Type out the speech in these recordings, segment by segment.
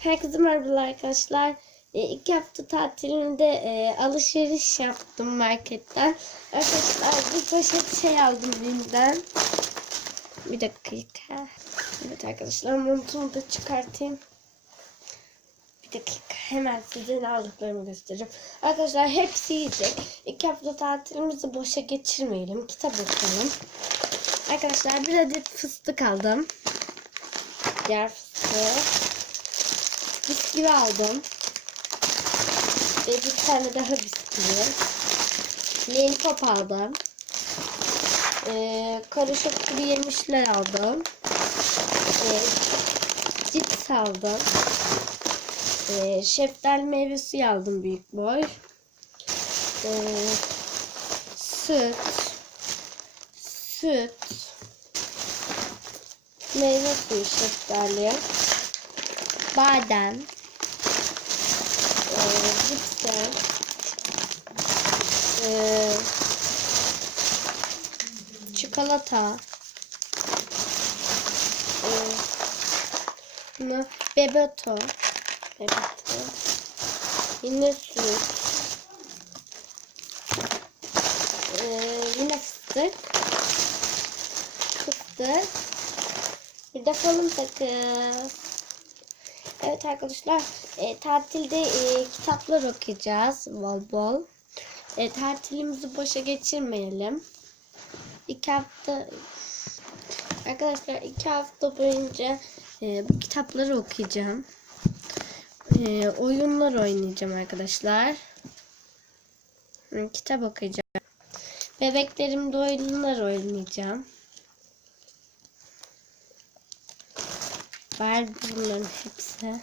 Herkese merhaba arkadaşlar. E, iki hafta tatilinde e, alışveriş yaptım marketten. Arkadaşlar bir poşet şey aldım BİM'den. Bir dakika. Evet arkadaşlar montumu da çıkartayım. Bir dakika hemen size ne aldıklarımı göstereceğim. Arkadaşlar hepsi yiyecek. İki hafta tatilimizi boşa geçirmeyelim. Kitap okuyalım. Arkadaşlar bir adet fıstık aldım. Diğer fıstığı. Bisküvi aldım. Ve bir tane daha bisküvi. Lollipop aldım. Ee, karışık kuru yemişler aldım. Ee, cips aldım. Ee, şeftali meyve suyu aldım büyük boy. Ee, süt. Süt. Meyve suyu şeftali. Badem. Ee, çikolata. Ee? Bebeto. Bebeto. Yine süt. Yine fıstık. Fıstık. Bir de falın sakız. Evet arkadaşlar e, tatilde e, kitaplar okuyacağız bol bol. E, tatilimizi boşa geçirmeyelim. İki hafta arkadaşlar iki hafta boyunca e, bu kitapları okuyacağım. E, oyunlar oynayacağım arkadaşlar. Kitap okuyacağım. Bebeklerimde oyunlar oynayacağım. Var bunların hepsi.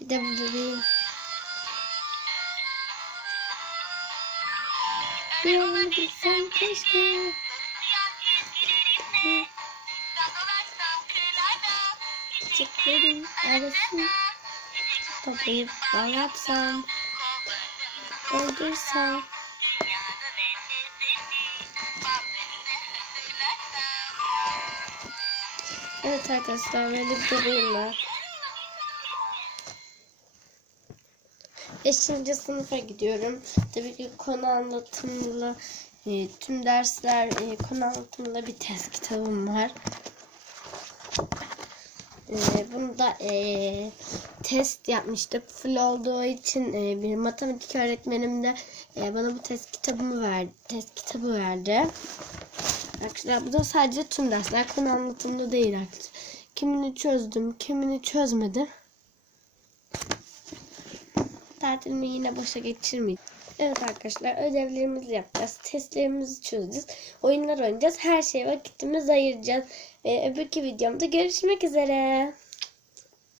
Bir de bulayım. Bir yolunu bilsem keşke. Çiçeklerin arasını toplayıp bal yapsam. Öldürsem. Evet arkadaşlar böyle bir var. Beşinci sınıfa gidiyorum. Tabii ki konu anlatımlı e, tüm dersler e, konu anlatımlı bir test kitabım var. E, bunu da e, test yapmıştık. Full olduğu için e, bir matematik öğretmenim de e, bana bu test kitabımı verdi. Test kitabı verdi. Arkadaşlar bu da sadece tüm dersler konu anlatımında değil arkadaşlar. Kimini çözdüm, kimini çözmedim. Tatilimi yine boşa geçirmeyeceğim. Evet arkadaşlar ödevlerimizi yapacağız. Testlerimizi çözeceğiz. Oyunlar oynayacağız. Her şeye vakitimizi ayıracağız. Ve öbürki videomda görüşmek üzere.